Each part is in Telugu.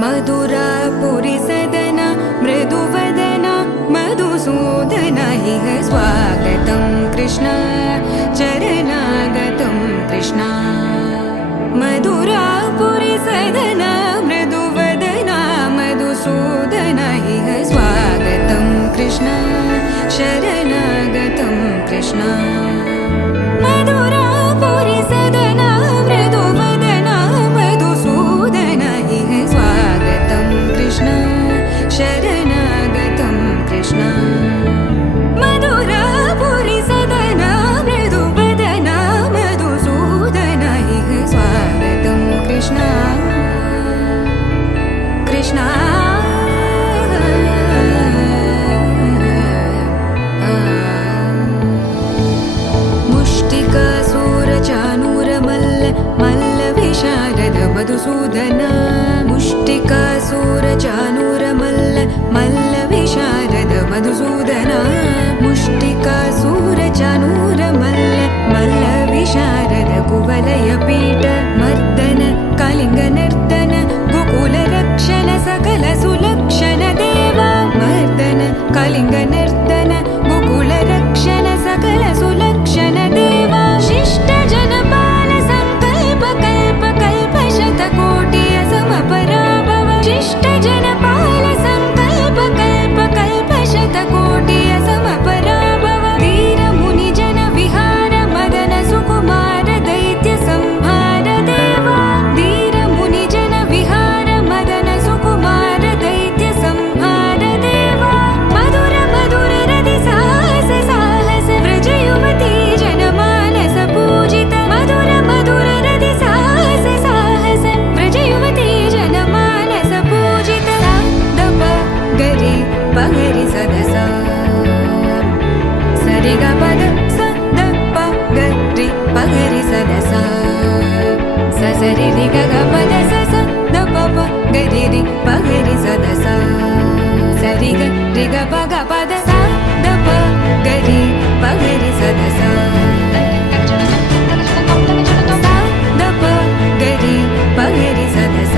मधुरापुरी सदन मृदुवदन मधुसूदन इह स्वागतं कृष्ण चरणागतं कृष्ण मधुरापुरी सदन मृदुवदन मधुसूदन इह स्वागतं कृष्ण शरणागतं कृष्ण मधुरापुरी सदन मृदुवदन मधुसूदन इह स्वागतं कृष्ण शरणागतं कृष्ण मधुरापुरी सदन मृदुवदन मधुसूदन इह स्वागतं कृष्ण कृष्ण मुष्टिकासूरचानूरमल्ल मल्लविशारद मधुसूदन मुष्टिकासूरचानूरमल्ल मल्लविशारद मधुसूदन मुष्टिकासूरचानूरमल्ल मल्लविशारद कुवलयपीठ मर्दन कलिङ्गनर्दन गोकुलरक्षण सकल सुलक्षण देवा मर्दन कलिङ्गनर्दन गोकुलरक्षण सकल सुलक्षण देवा शिष्ट जनपाल संकल्प कल्प कल्प शतकोटि असमपराभव शिष्ट जनपाल संकल्प कल्प कल्प शतकोटि असमपराभव धीर मुनि जन विहार मदन सुकुमार दैत्य संहार देवा धीर मुनि जन विहार मदन सुकुमार दैत्य संहार देवा मधुर मधुर रति साहस साहस व्रज युवती जनमानस पूजित मधुर मधुर रति साहस साहस व्रज युवती जनमानस पूजित दप गरि पगरि सदस सरि ग पद स द प गरि पगरि सदस स सरि रि ग ग पद स स द प प गरि रि पगरि सदस सरि ग रि ग प ग पद स द प गरि पगरि सदस स द प गरि पगरि सदस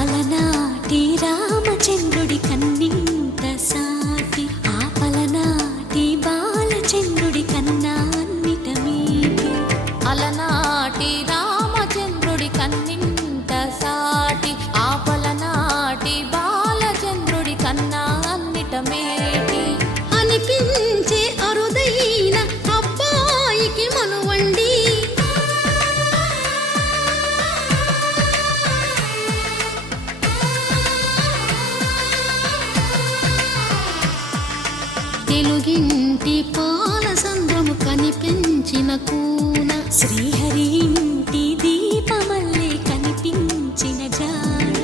అలనాటి రామచంద్రుడి కన్నింత సాటి ఆపలనాటి బాలచంద్రుడి కన్నా అన్నిట మీటి అలనాటి రామచంద్రుడి కన్నింత సాటి ఆపలనాటి బాలచంద్రుడి కన్నా అన్నిట మేటి అనిపించే అరుదైన అబ్బాయికి మనువండి తెలుగింటి పాలసంద్రము కనిపించిన కూన శ్రీహరి ఇంటి దీపమల్లే కనిపించిన జాడ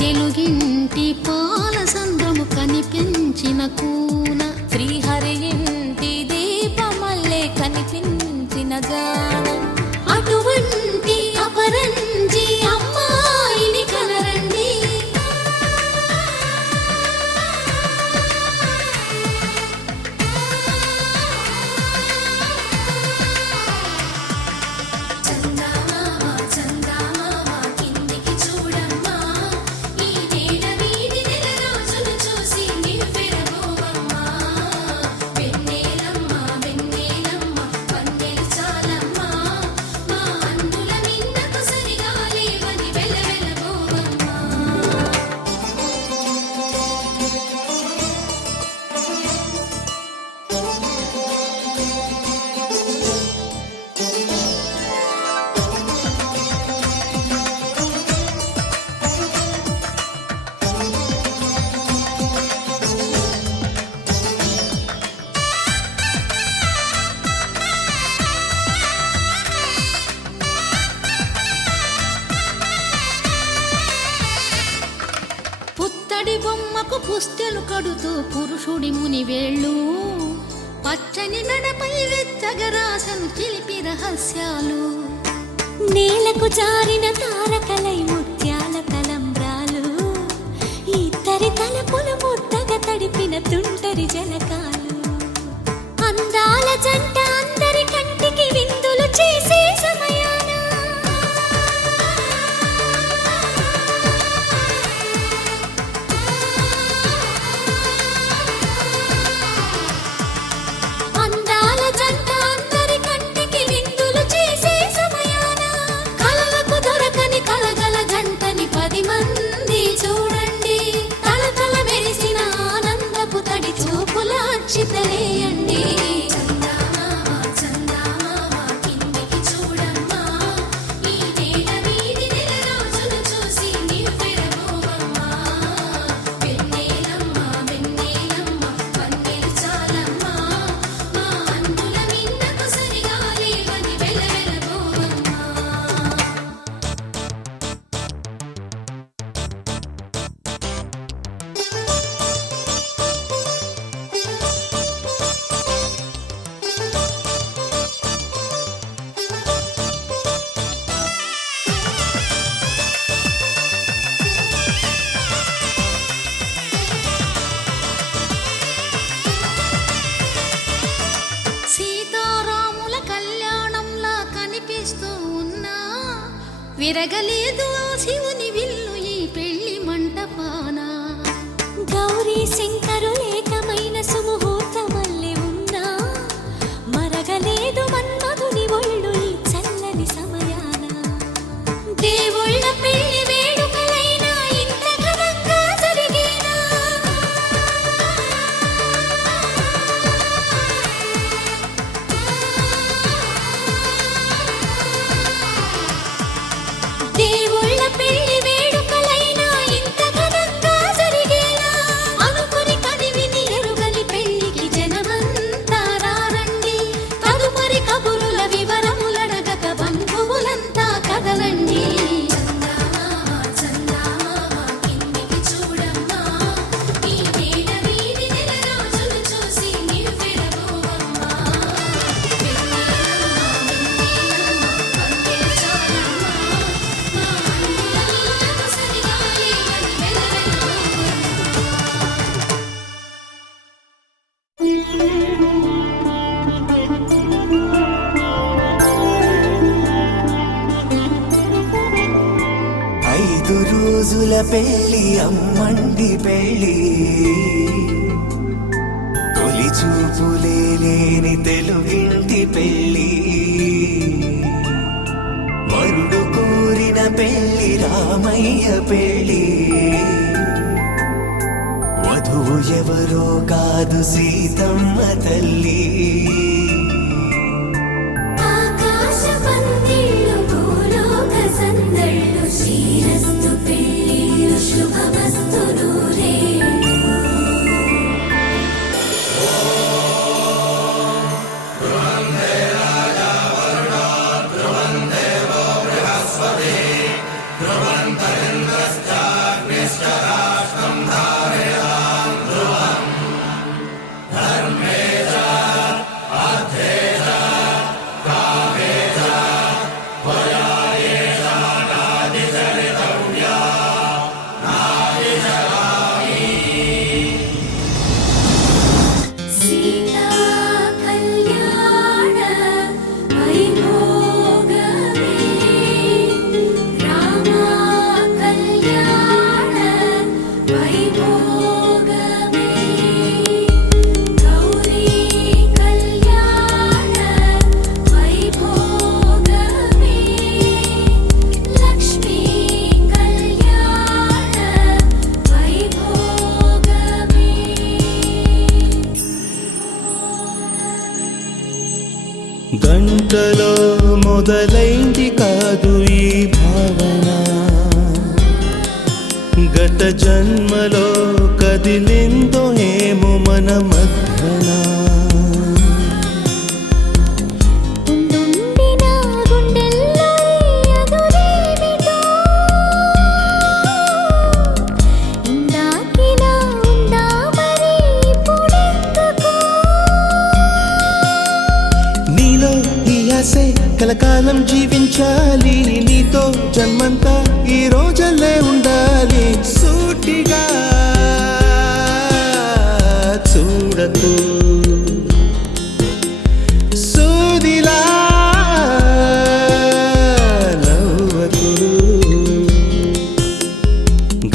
తెలుగింటి పాలసంద్రము కనిపించిన కూన శ్రీహరి ఇంటి దీపమల్లే కనిపించిన జాడ అటువంటి పుత్తడి బొమ్మకు పుస్తెలు కడుతూ పురుషుడి ముని వేళ్ళు పచ్చని మెడపై వెచ్చగరాసను చిలిపి రహస్యాలు నేలకు జారిన తారకలై ముత్యాల తలంబ్రాలు ఇద్దరి తలపులు ముద్దగా తడిపిన తుంటరి జలకాలు అందాల జంట అందరి కంటికి విందులు చేసే సమయాన అందాల జంట అందరి కంటికి విందులు చేసే సమయాన కలలకు దొరకని కలగల జంటని 10 మంది చూడండి తలతల మెరిసిన ఆనందపు తడి చూపుల అక్షితలేయండి సీతారాముల కళ్యాణంలా కనిపిస్తూ ఉన్నా విరగలేదు ఆ శివుని విల్లు ఈ పెళ్లి మంటపాన గౌరీ శంకరు ఏకమైన సుముహూర్తమల్లె ఉన్నా మరగలేదు మన్మధుని ఒళ్ళు ఈ చల్లని సమయాన దేవుళ్ళ పెళ్లి వేడుకలైనా ఇంత ఘనంగా జరిగేనా దేవుళ్ళ పెళ్లి వేడుకలైనా ఇంత ఘనంగా జరిగేలా అనుకుని కదివిని ఎరుగని పెళ్లికి జనమంతా రారండి తదుపరి కబురుల వివరములడగక బంధువులంతా కదలండి కిందికి చూడమ్మా ఈ వేళ వీధి నెల రోజులు చూసి నివ్వెరబోవమ్మా ఐదు రోజుల పెళ్లి అమ్మండి పెళ్లి తొలి చూపులే లేని తెలుగింటి పెళ్లి వరుడు కోరిన పెళ్లి రామయ్య పెళ్లి వధువు ఎవరో కాదు సీతమ్మ తల్లి ఆకాశ పందిళ్ళు భూలోక సందళ్ళు శ్రీరస్తు పెళ్ళిళ్ళు శుభమస్తు నూరేళ్ళు సీతా కళ్యాణ వైభోగమే రామ కళ్యాణ వైభోగమే గౌరీ కళ్యాణ వైభోగమే లక్ష్మీ కళ్యాణ వైభోగమే గంటలో మొదలైంది కాదు ఈ భావన గత జన్మలో కదిలిందో ఏమో మన మధ్యన ఉండుండిన గుండెల్లో ఈ అదురేమిటో ఇందాకే ఈ రోజల్లే ఉండాలి సూటిగా చూడకు సూదిలా నవ్వకు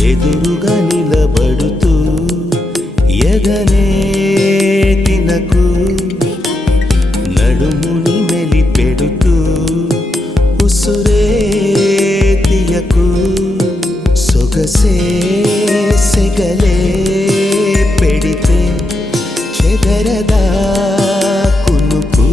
ఎదురుగా నిలబడుతూ ఎగనే తినకు నడుముని మెలిపెడుతూ ఉసురే తీయకు సొగసే సెగలే పెడితే చెదరదా కునుకు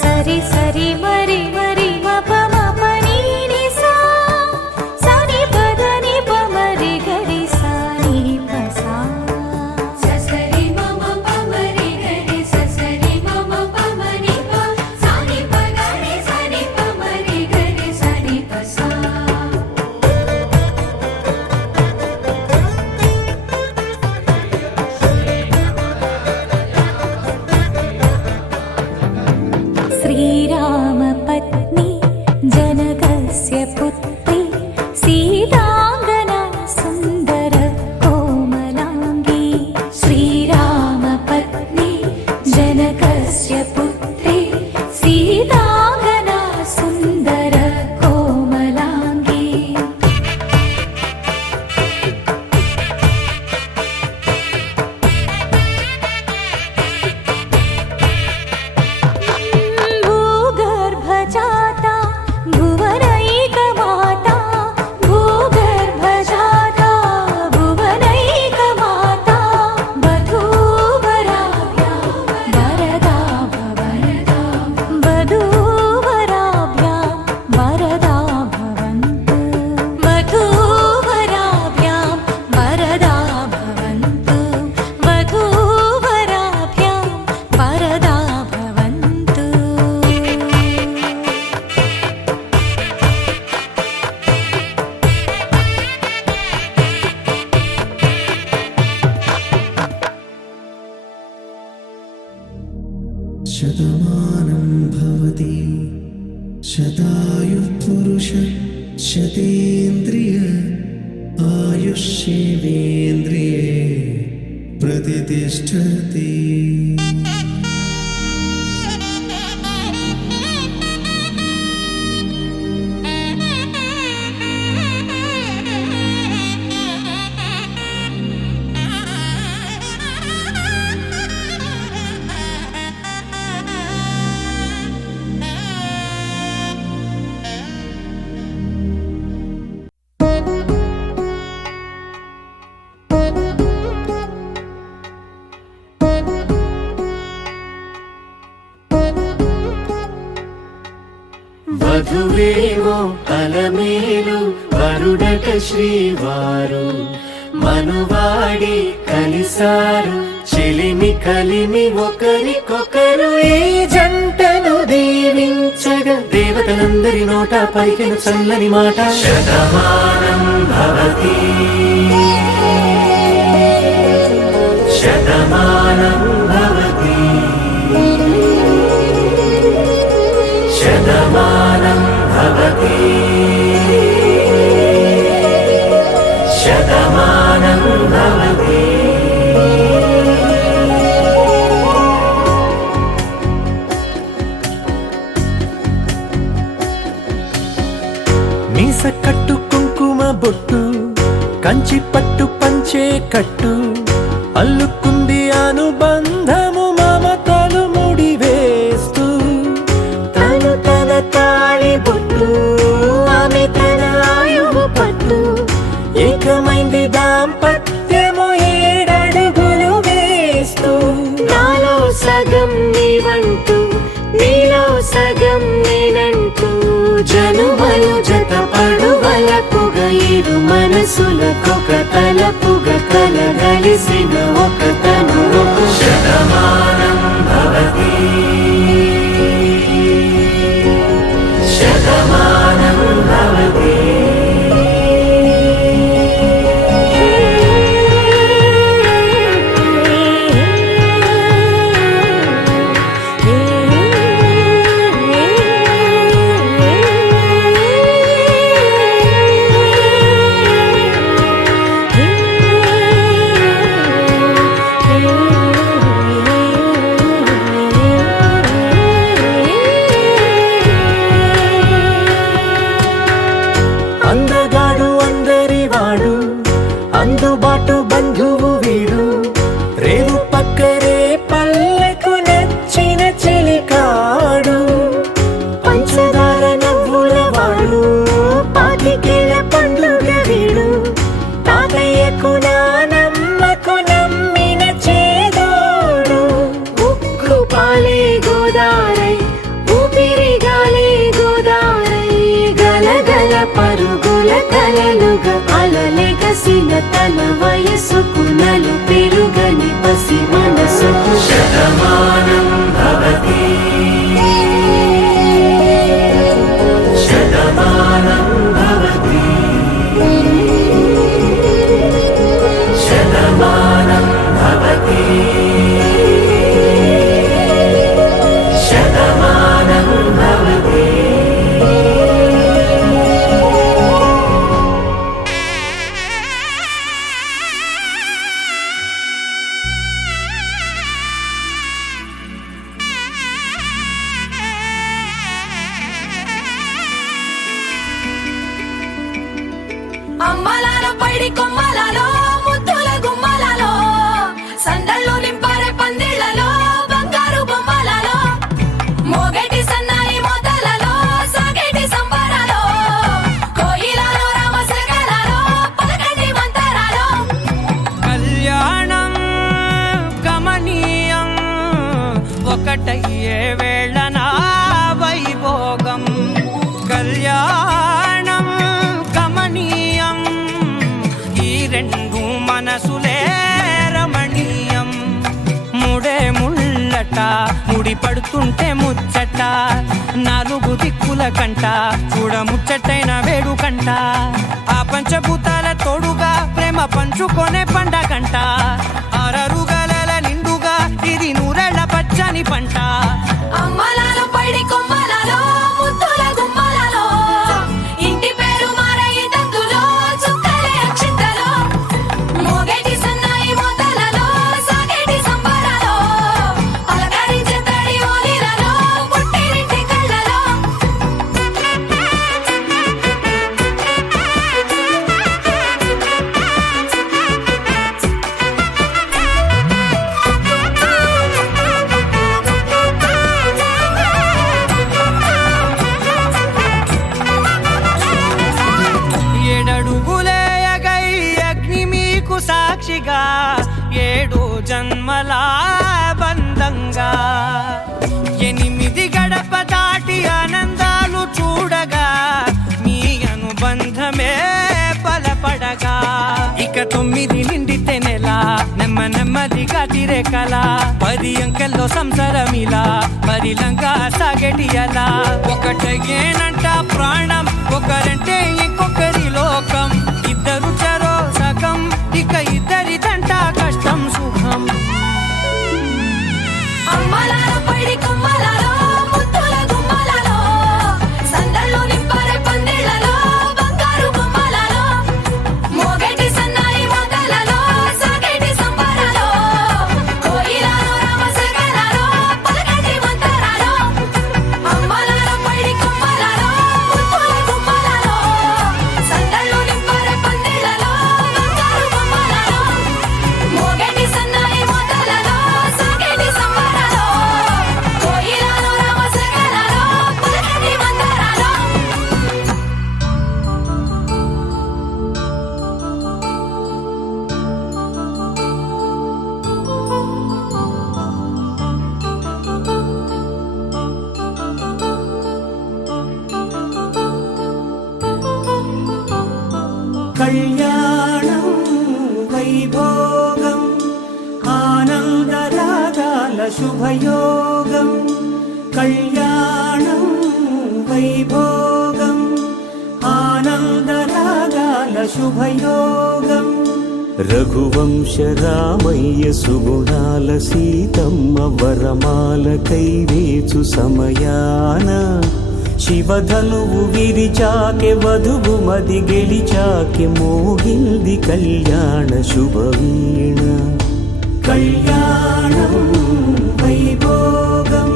సరి సరి మరి మరి మప మప నీ ని సా సని పద ని ప మరి గరి సా ని ప సా ససరి మమ ప మరి గరి ససరి మమ ప మరి ప సని ప గరి సని ప మరి గరి సని ప సా श्रीरामपत्नी जनकस्य पुत्री सीताङ्गना सुन्दर कोमलाङ्गी श्रीरामपत्नी जनकस्य पुत्री सीताङ्गना सुन्दर कोमलाङ्गी भूगर्भजाता भुवनैकमाता भूगर्भजाता भुवनैकमाता वधूवराभ्यां वरदा भवन्तु वधूवराभ्यां वरदा भवन्तु वधूवराभ्यां वरदा भवन्तु वधूवराभ्यां वरदा भवन्तु శతమానం భవతి శతాయుః పురుష శతేంద్రియ ఆయుష్యేవేంద్రియే ప్రతిష్టతి వధువేవో అలమేలు వరుడట శ్రీవారు మనువాడి కలిసారు చెలిమి కలిమి ఒకరికొకరు ఈ జంటను దీవించగా దేవతలందరి నోట పలికిన చల్లని మాట శతమానం భవతి శతమానం భవతి శతమానం భవతి శతమానం భవతి మీస కట్టు కుంకుమ బొట్టు కంచి పట్టు పంచే కట్టు అల్లుకుంది అనుబంధము మమతలు ముడివేస్తూ తను తన తాళి బొట్టు ఆమె తన ఆయువు పట్టు మనసులకొక తలపుగా కలగలిసిన ఒక తనువు శతమానం భవతి శతమానం భవతి అందగాడు అందరివాడు అందుబాటు బంధువు వీడు రేవు పక్కరే పల్లెకు నచ్చిన చెలికాడు పంచదార నవ్వుల వాడు పాతికేల పండుగ వీడు తాతయ్యకు నానమ్మకు నమ్మిన చేదోడు ఉక్కు పాలే గోదారై ఊపిరిగాలే గోదారై గలగల పరుగుల కలలుగా అలలెగసిన తన వయసుకు నలు పెరుగని పసి మనసుకు శతమానం భవతి శతమానం భవతి శతమానం భవతి శతమానం భవతి అమ్మలాలో పైడి కొమ్మలలో ముద్దుల గుమ్మలలో సందళ్ళు నింపారే పందిళ్లలో బంగారు బొమ్మలలో మోగేటి సన్నాయి మోతలలో సాగేటి సంబరాలో కోయిలలో రామసగలలో పలకటి మంతరాలో కళ్యాణం గమనీయం ఒకటయ్యే వేళనా వైభోగం కళ్యాణం గమనీయం ఈ రెండు మనసులే రమణీయం ముడే ముళ్ళట ముడి పడుతుంటే ముచ్చట నాలుగు దిక్కుల కంట చూడ ముచ్చటైన వేడుకంట ఆ పంచభూతాల తోడుగా ప్రేమ పంచుకొనే పండగంట ఆరరుగల నిండుగా ఇది నూరెళ్ళ పచ్చని పంట అమ్మలాలో పైడి కొమ్మలలో ముద్దుల గుమ్మలలో ఇంటి పేరు మారయి తందులో చుక్కలే అక్షింతలో మోగేటి సన్నాయి మోతలలో సాగేటి సంబరాలో అలకరించే తడి ఓలిలలో పుట్టినింటి కళ్ళలో ఏడడుగులేయగై అగ్ని మీకు సాక్షిగా ఏడు జన్మల బంధంగా ఎనిమిది గడప దాటి ఆనందాలు చూడగా మీ అనుబంధమే బలపడగా ఇక 9 నిండితే నెల నెమ్మదిగా తిరే కల 10 అంకెల్లో సంసారమిలా పరిలంగా సాగేటి అలా ఒకటేనంట ప్రాణం ఒకరంటే ఇంకొకరి లోకం ఇద్దరు చరో సగం ఇక ఇద్దరిదంట కష్టం సుఖం అమ్మలాలో పైడి కొమ్మలలో ముద్దుల గుమ్మలలో సందళ్ళు నింపారే పందిళ్లలో బంగారు బొమ్మలలో మోగేటి సన్నాయి మోతలలో సాగేటి సంబరాలో కోయిలలో రామసగలలో పలకటి మంతరాలో అమ్మలాలో పైడి కొమ్మలలో ముద్దుల గుమ్మలలో సందళ్ళు నింపారే కళ్యాణం వైభోగం ఆనందరాగాల శుభయోగం కళ్యాణం వైభోగం ఆనందరాగాల శుభయోగం రఘువంశ రామయ్య సుగుణాల సీతమ్మ వరమాల కైవేచు సమయాన శివధనువు విరిచాకె వధువు మది గెలిచాకె మోగింది కళ్యాణ శుభవీణ కళ్యాణం వైభోగం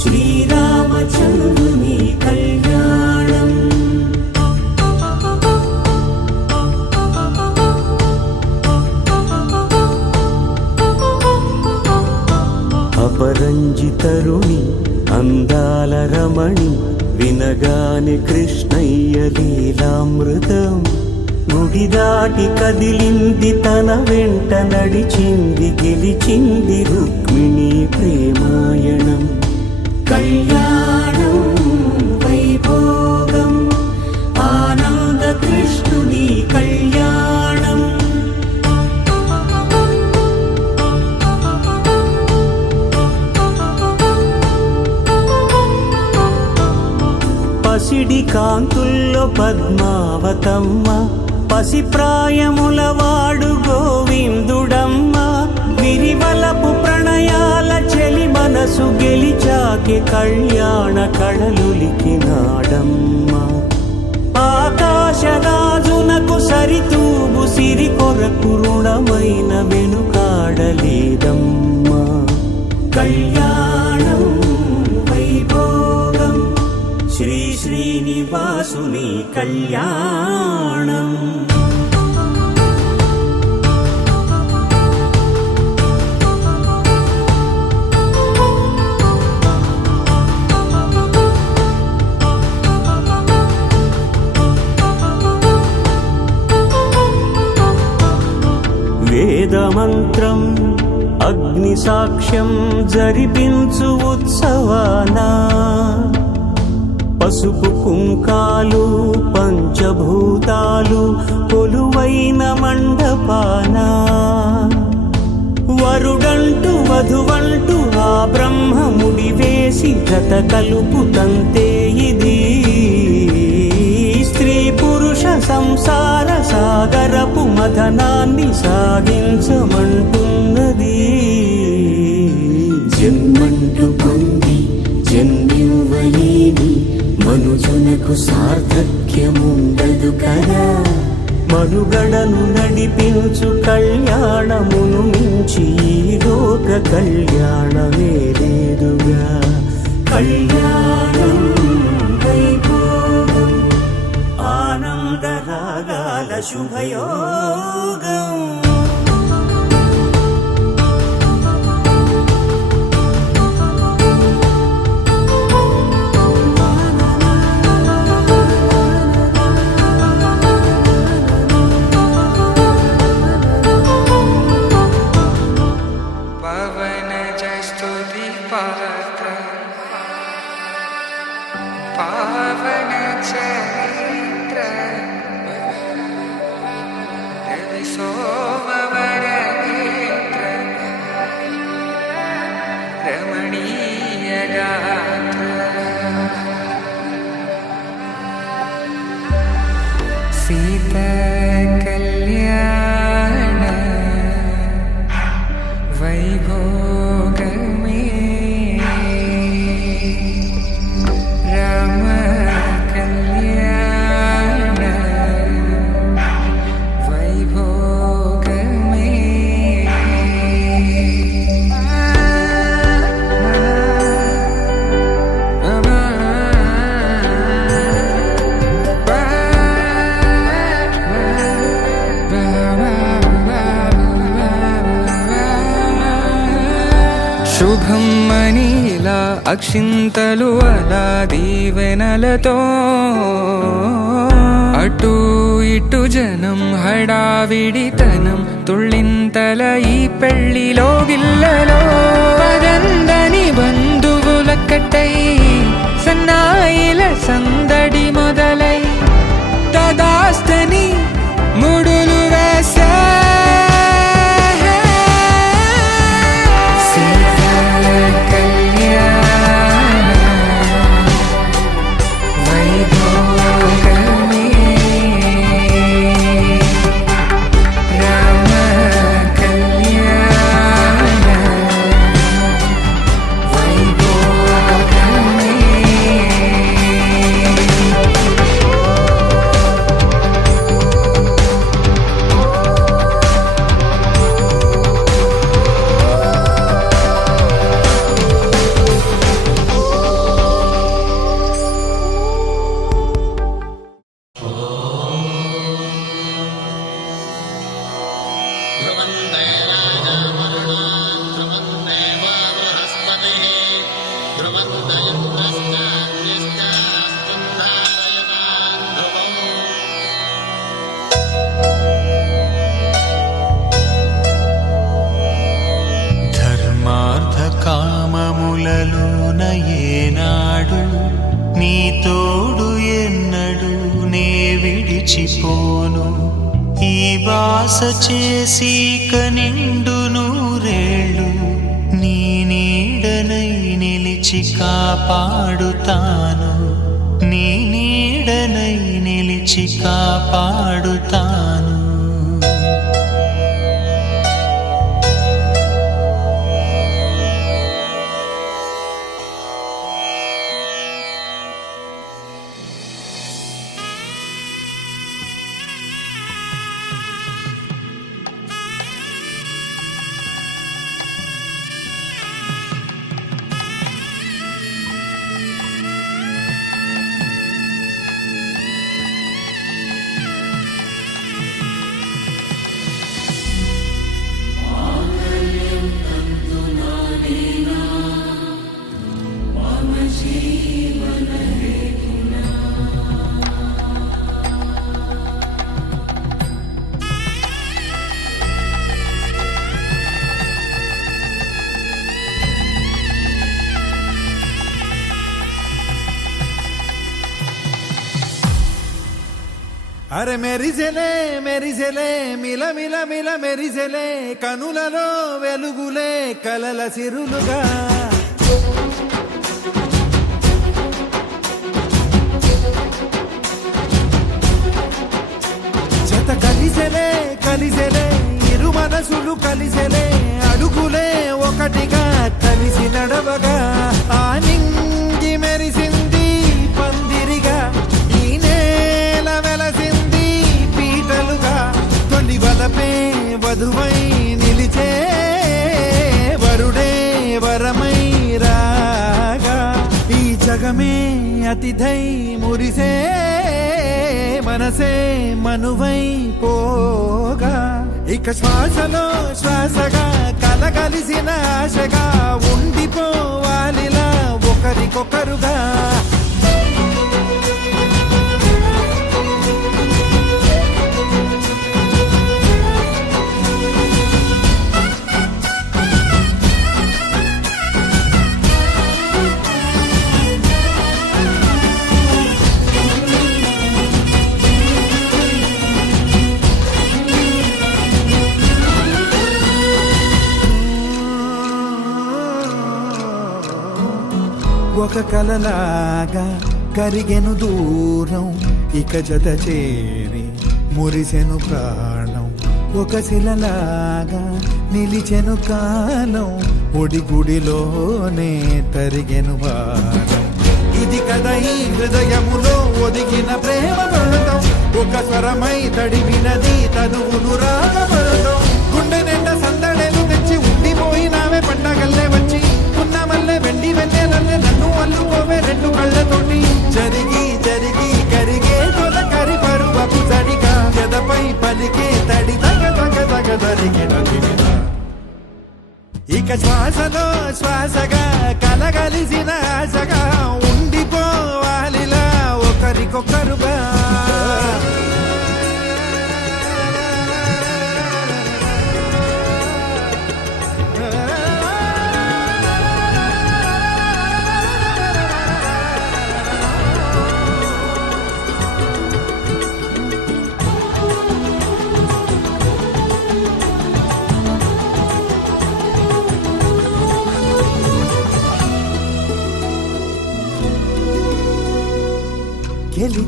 శ్రీరామచంద్రుని కళ్యాణం అపరంజి తరుణి అందాల రమణి వినగాని కృష్ణయ్య లీలామృతం గుడి దాటి కదిలింది తన వెంట నడిచింది గెలిచింది రుక్మిణి ప్రేమాయణం కళ్యాణం వైభోగం ఆనంద కృష్ణుని కళ్యాణం పసిడి కాంతుల్లో పద్మావతమ్మ పసిప్రాయముల వాడు గోవిందుడమ్మ విరివలపు ప్రణయాల చెలి మనసు గెలిచాకే కళ్యాణ కళలులికినాడమ్మ ఆకాశరాజునకు సరితూగు సిరి కొరకు రుణమైన వెనుకాడలేదమ్మా కళ్యాణం వైభోగం శ్రీ శ్రీనివాసుని కళ్యాణం వేదమంత్రం అగ్ని సాక్ష్యం జరిపించు ఉత్సవానా పసుపు కుంకాలు పంచభూతాలు కొలువైన మండపాన వరుడంటూ వధువంటూ ఆ బ్రహ్మముడి వేసి జత కలుపుతంతే ఇది స్త్రీ పురుష సంసార సాగరపు మథనాన్ని సాగించమంటున్నది జన్మంటూ పొంది జన్మివ్వలేని మనుజునకు సార్థక్యముండదు కదా మనుగడను నడిపించు కళ్యాణమును మించి ఈ లోక కళ్యాణమే లేదుగా కళ్యాణం వైభోగం ఆనందరాగాల శుభయోగం पावन चरित्र रवि सोमवर नेत्र रमणीय गात्र सीता कल्याण वैभोग శుభం మనీలా అక్షింతలు అలా దీవెనలతో అటు ఇటు జనం హడావిడితనం తుళ్ళింతల ఈ పెళ్లిలో గిల్లలో పదందని బంధువులక్కటై సన్నాయిల సందడి మొదలై తదాస్తని ముడులు వేసే సీతా కళ్యాణ వైభోగమే రామ కళ్యాణ వైభోగమే. ధర్మార్థ కామములలోన ఏనాడు నీ తోడు ఎన్నడు నే విడిచిపోను. ఈ బాస చేసి కనిండు నూరేళ్ళు నీ నీడనై నిలిచి కాపాడుతాను. నీ నీడనై నిలిచి కాపాడుతాను. అరే మెరిసెలే మెరిసెలే మిల మిల మిల మెరిసెలే కనులలో వెలుగులే కలల సిరులుగా. జత కలిసెలే కలిసెలే ఇరు మనసులు కలిసెలే అడుగులే ఒకటిగా కలిసి నడవగా. ఆ నింగి మెరిసింది పందిరిగా, ఈ నేల వెలసింది పీటలుగా. తొలి వలపే వధువై నిలిచే వరుడే వరమై రాగా. ఈ జగమే అతిథై మురిసే మనసే మనువై పోగా. ఇక శ్వాసలో శ్వాసగా కలగలిసిన ఆశగా ఉండిపోవాలిలా ఒకరికొకరుగా. ఒక కలలాగా కరిగెను దూరం, ఇక జత చేరి మురిసెను ప్రాణం. ఒక శిలలాగా నిలిచెను కాలం, ఒడిగుడిలోనే తరిగెను వారం. ఇది కదా ఈ హృదయములో ఒదిగిన ప్రేమ పడతాం. ఒక స్వరమై తడివినది తనువును రాగపడతాం. గుండె నిండా సందడేలు తెచ్చి ఉండిపోయినావే పండగల్లే వచ్చి. ఉన్నమల్లే వెండి వెన్నెలల్లే నన్ను అల్లుకోవే రెండు కళ్ళతోటి. జరిగి జరిగి కరిగే తొలకరి పరువపు సడిగా జదపై పలికే తడి తగ తగ తగ తరిగిన తిమిర. ఇక శ్వాసలో శ్వాసగా కలగలిసిన ఆశగా ఉండిపోవాలిలా ఒకరికొకరుగా.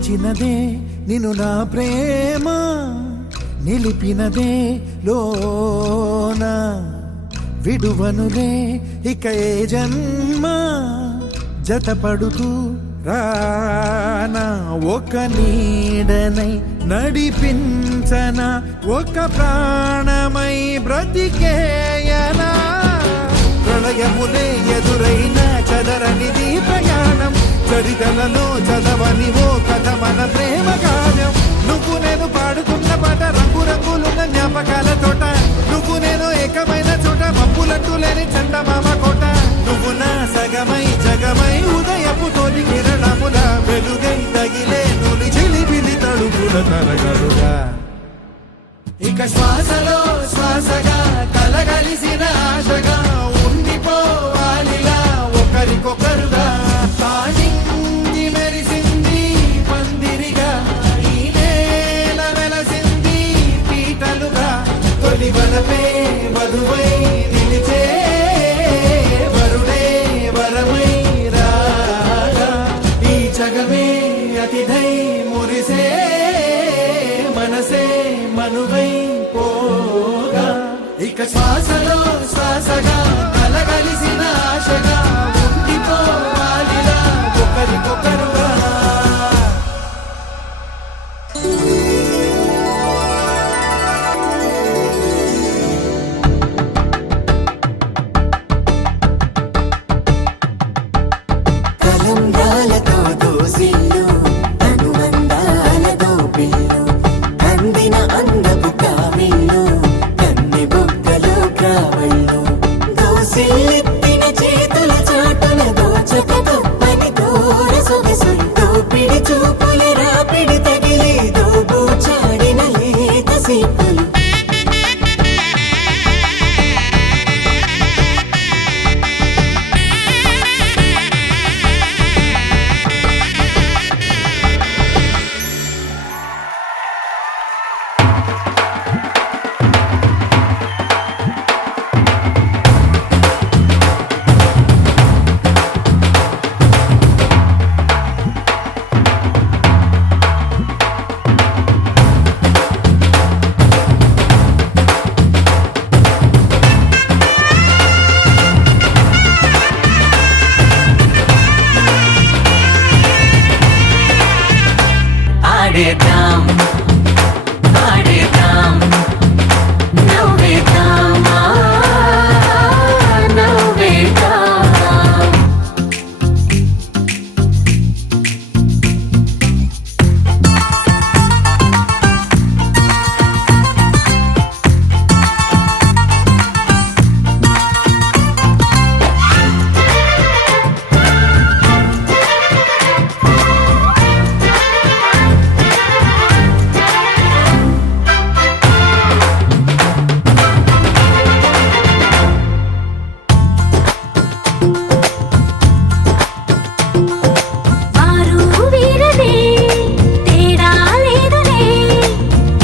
పిలిచినదే నిన్ను నా ప్రేమ నిలిపినదే లోన విడువనులే ఇక ఏ జన్మ జతపడుతూ రానా ఒక నీడనై నడిపించన ఒక ప్రాణమై బ్రతికేయనా ప్రళయములే ఎదురైన చదరనిది ప్రయాణం చరితలలో చదవని ఓ కథ మన ప్రేమ కావ్యం నువ్వు నేను పాడుతున్న పాట రంగు రంగులున్న జ్ఞాపకాల తోట నువ్వు నేను ఏకమైన చోట మబ్బులట్టు లేని చందమామ కోట నువ్వు నా సగమై జగమై ఉదయపు తోటి కిరణముల వెలుగై తగిలే నులి చిలిపిలి తడుపుల తరగడుగా ఇక శ్వాసలో శ్వాసగా కలగలిసిన ఆశగా ఉండిపోవాలిలా ఒకరికొకరుగా తానింది మెరిసింది పందిరిగా ఈ నేల వెలసింది పీటలుగా తొలి వలపే వధువై నిలిచే వరుడే వరమై రాగా ఈ జగమే అతిథై మురిసే మనసే మనువై పోగా ఇక శ్వాసలో శ్వాసగా కలగలిసిన ఆశగా ఉండిపోవాలిలా ఒకరికొకరుగా కలంబ్రాలతో దోసిల్లు అనుబంధాలతో పిల్లు అందిన అందపు కావిళ్ళు కన్నె బొక్కలు కావళ్ళు దోసిల్లెత్తిన చేతుల చాటున దోచక తప్పని దూర సొగసులు దోపిడి చూపుల రాపిడి తగిలి దోబూచాడిన లేత సీపులు ఆడేద్దాం ఆడేద్దాం నవ్వేద్దాం నవ్వేద్దాం వారు వీరదే తేడా లేదులే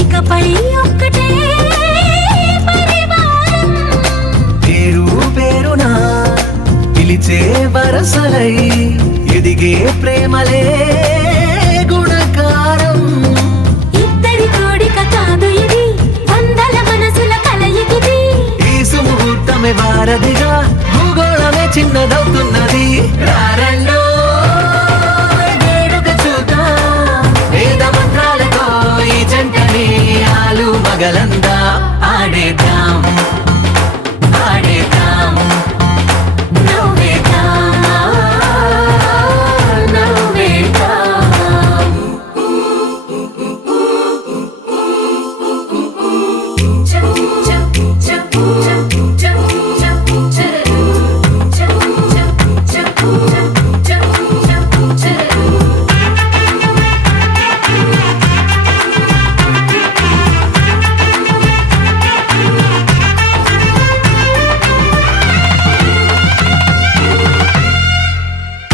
ఇకపై ఒక్కటే పరివారం పేరు పేరునా పిలిచే వరసలై ఎదిగే ప్రేమలే గుణకారం ఇద్దరి కోడిక కాదు ఇది వందల మనసుల కలయికిది ఈ సుముహూర్తమే వారధిగా భూగోళమే చిన్నదవుతున్నది రారండో వేడుక చూద్దాం వేద మంత్రాలతో ఈ జంటని ఆలు మగలందా ఆడేద్దాం ఆడేద్దాం నవ్వేద్దాం నవ్వేద్దాం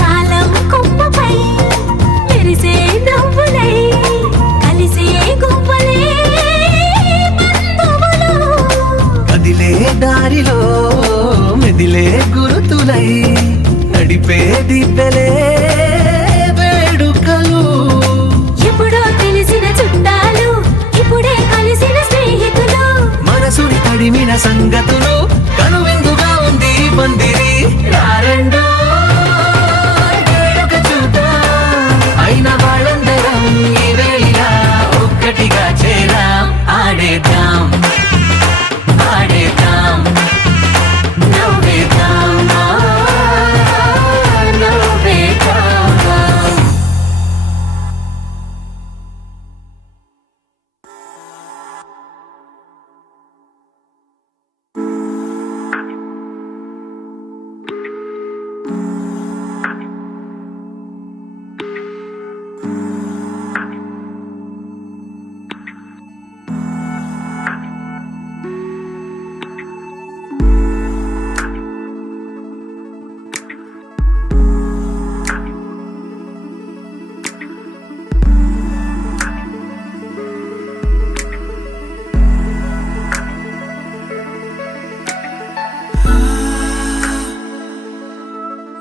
కాలం కొమ్మపై మెరిసే నవ్వులై కలిసే గువ్వలే బంధువులు కదిలే దారిలో మెదిలే గురుతులై నడిపే దిబ్బెలే వేడుకలు సంగతులు కనువిందుగా ఉంది పందిరి రారెండో వేడుక చూద్దాం అయిన వాళ్ళందరం ఈ వేళ ఒక్కటిగా చేరాం ఆడేద్దాం ఆడేద్దాం నవ్వేద్దాం నవ్వేద్దాం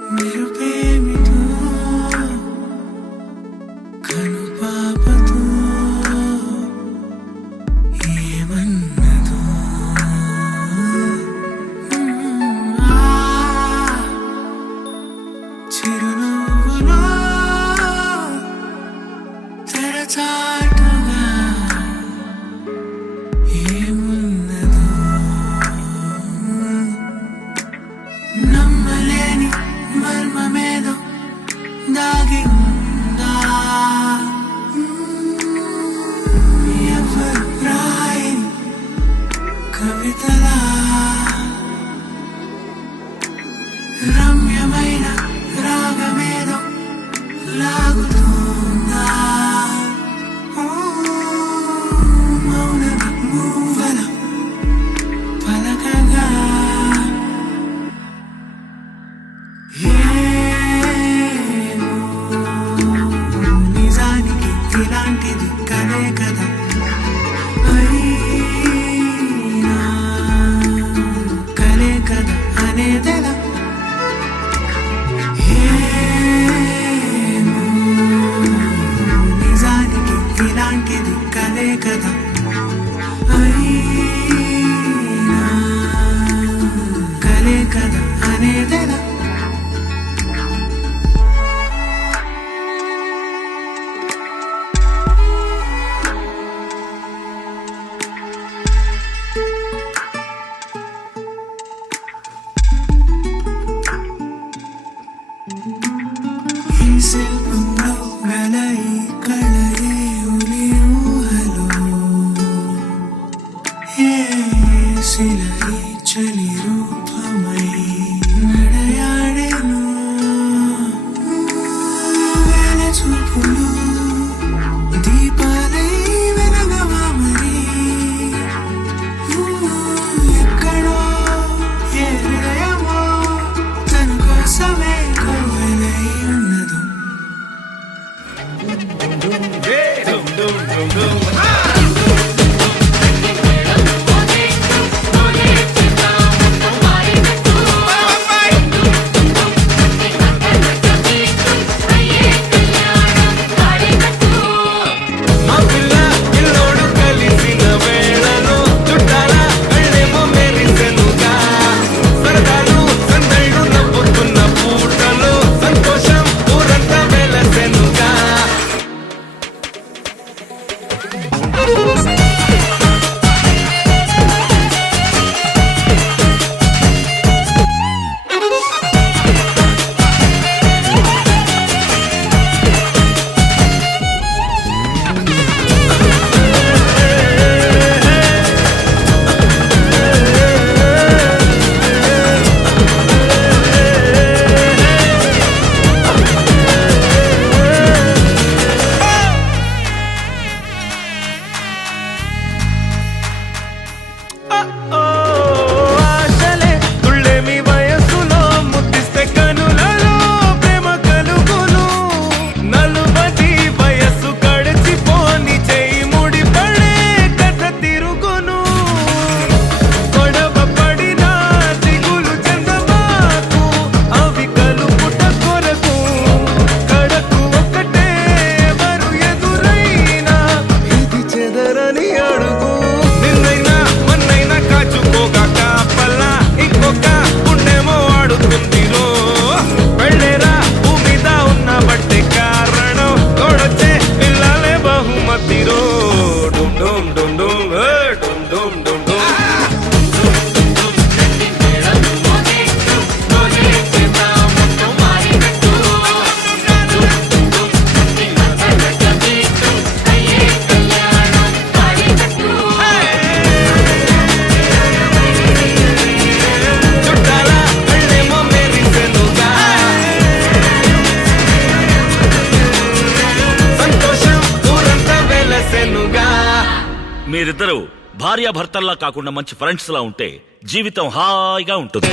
మెరుపేమిటో కనుపాపతో ఏమన్నదో చిరునవ్వులో తెరచాటుగా ఏమున్నదో నమ్మలేని మర్మమేదో దాగి ఉందా ఎవరు రాయని కవితలా రమ్యమైన రాగమేదో లాగుతుందా మౌనమి మూవల పలకగా నిజానికి ఇలాంటిది కదే కదా అయినా కలే కదా అనేదెలా నిజానికి ఇలాంటిది కదే కదా అయినా కలే కదా అనేదెలా ఈ శిల్పంలో గల ఈ కళయే ఉలి ఊహలో ఏ శిల ఈ చలి రూపమై నడయాడెను వేల చూపులు దీపాలై వెలగవా మరి ఎక్కడో ఏ హృదయమో తన కోసమే కోవెలై ఉన్నదో Hey! మీరిద్దరూ భార్యాభర్తల్లా కాకుండా మంచి ఫ్రెండ్స్ లా ఉంటే జీవితం హాయిగా ఉంటుంది.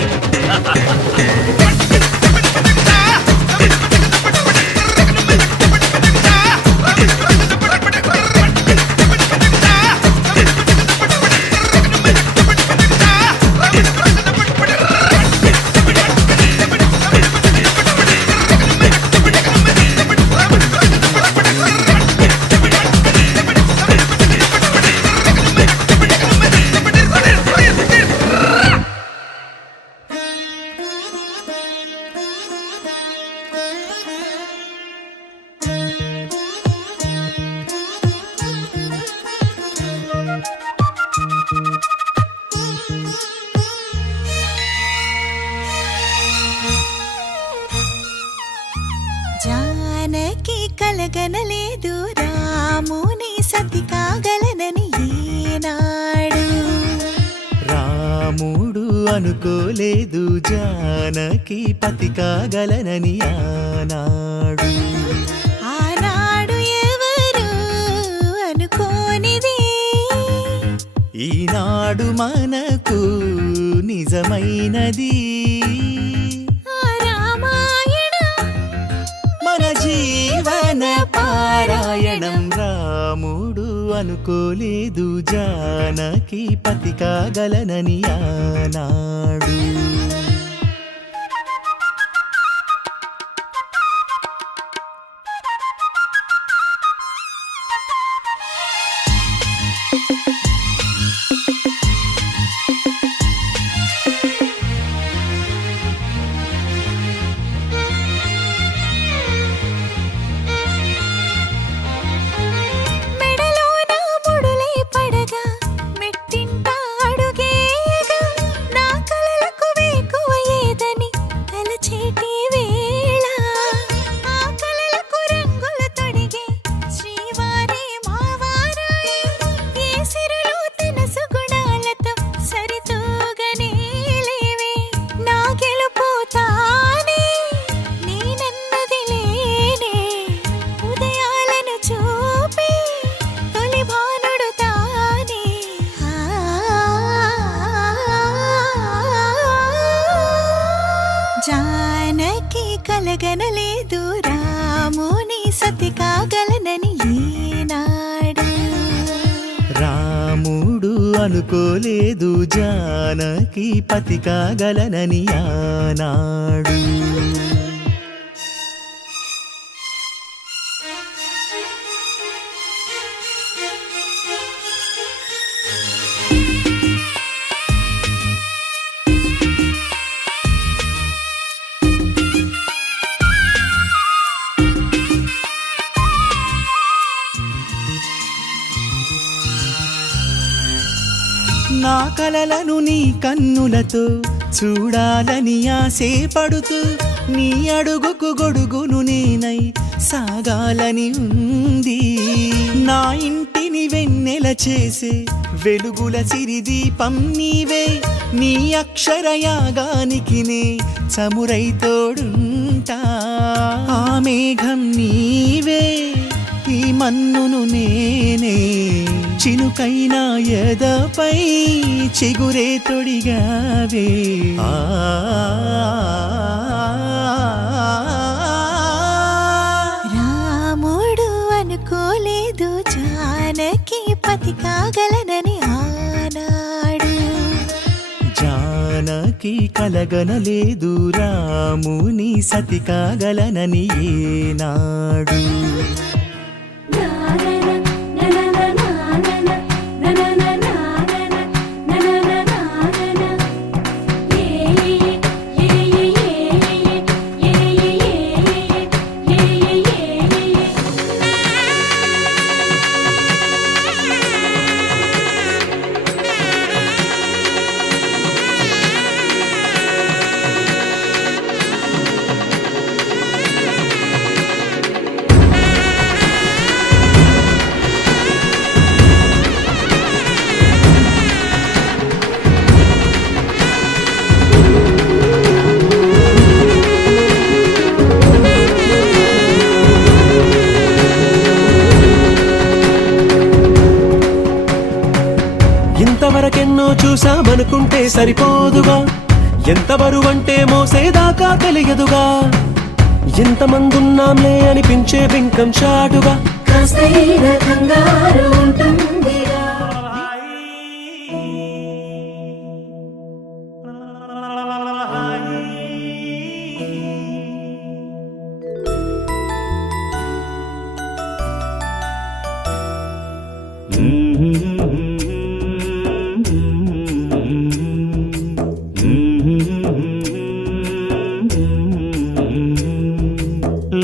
జానకి కలగనలేదు రాముని సతి కాగలనని ఈనాడు. రాముడు అనుకోలేదు జానకి పతి కాగలనని ఆనాడు. ఆనాడు ఎవరు అనుకోనిది ఈనాడు మనకు నిజమైనది. మన జీవన పారాయణం. రాముడు అనుకోలేదు జానకి పతి కాగలనని ఆనాడు. జానకి కలగనలేదు రాముని సతి కాగలనని ఈనాడు. రాముడు అనుకోలేదు జానకి పతి కాగలనని ఆనాడు. నా కలలను నీ కన్నులతో చూడాలని ఆశపడుతూ నీ అడుగుకు గొడుగును నేనై సాగాలని ఉంది. నా ఇంటిని వెన్నెల చేసే వెలుగుల సిరిదీపం నీవే. నీ అక్షరయాగానికి నే చమురై తోడుంటా. ఆ మేఘం నీవే, ఈ మన్నును నేనే. చినుకైనా ఎదపై చిగురే తొడిగావే. రాముడు అనుకోలేదు జానకి పతి కాగలనని ఆనాడు. జానకి కలగనలేదు రాముని సతి కాగలనని ఏనాడు. వరకెన్నో చూసామనుకుంటే సరిపోదుగా, ఎంత బరువంటే మోసేదాకా తెలియదుగా, ఎంతమందున్నాంలే అనిపించే బింకం చాటుగా. కాస్తైన కంగారు ఉంటుందిగా.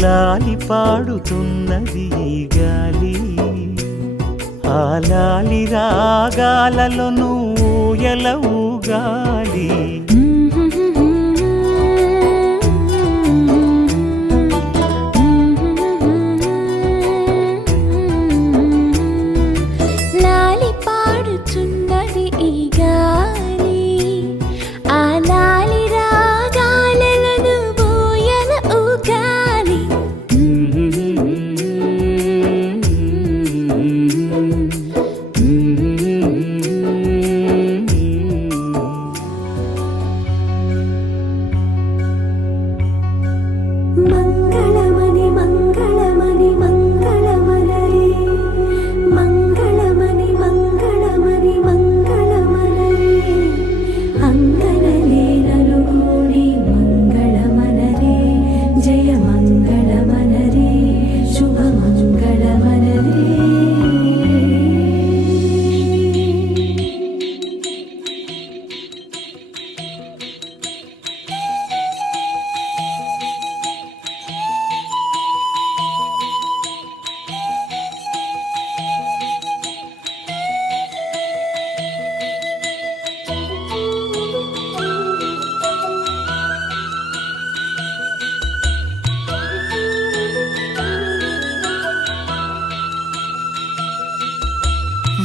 లాలి పాడుతున్నది ఈ గాలి, ఆ లాలి రాగాలలో నువ్వు ఎలా ఊగాలి. లాలి పాడుచున్నది ఈ గాలి, ఆ లాలి రాగాలలో నువ్వు ఎలా ఊగాలి. మంగళమణి మంగళమణి మంగళమలరే, మంగళమణి మంగళమణి మంగళమలరే, అంగనలే నలుగూడి మంగళమనరే, జయ మంగళమనరే, శుభ మంగళమనరే.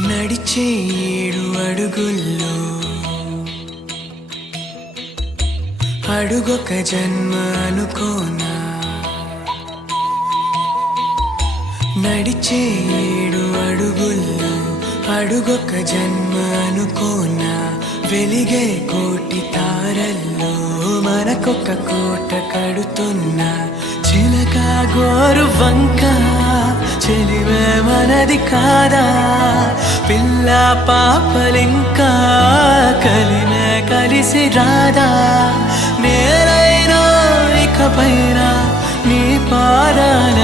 నడిచే 7 అడుగుల్లో అడుగొక జన్మ అనుకోనా, నడిచే 7 అడుగుల్లో అడుగొక జన్మ అనుకోనా, వెలిగే కోటి తారల్లో మనకొక కోట కడుతున్నా, చిలక గోరు వంక చెలివే మనది కాదా, పిల్ల పాపలింకా కలిమే కలిసి రాదా, నేనైనా ఇకపైన నీ పాదాల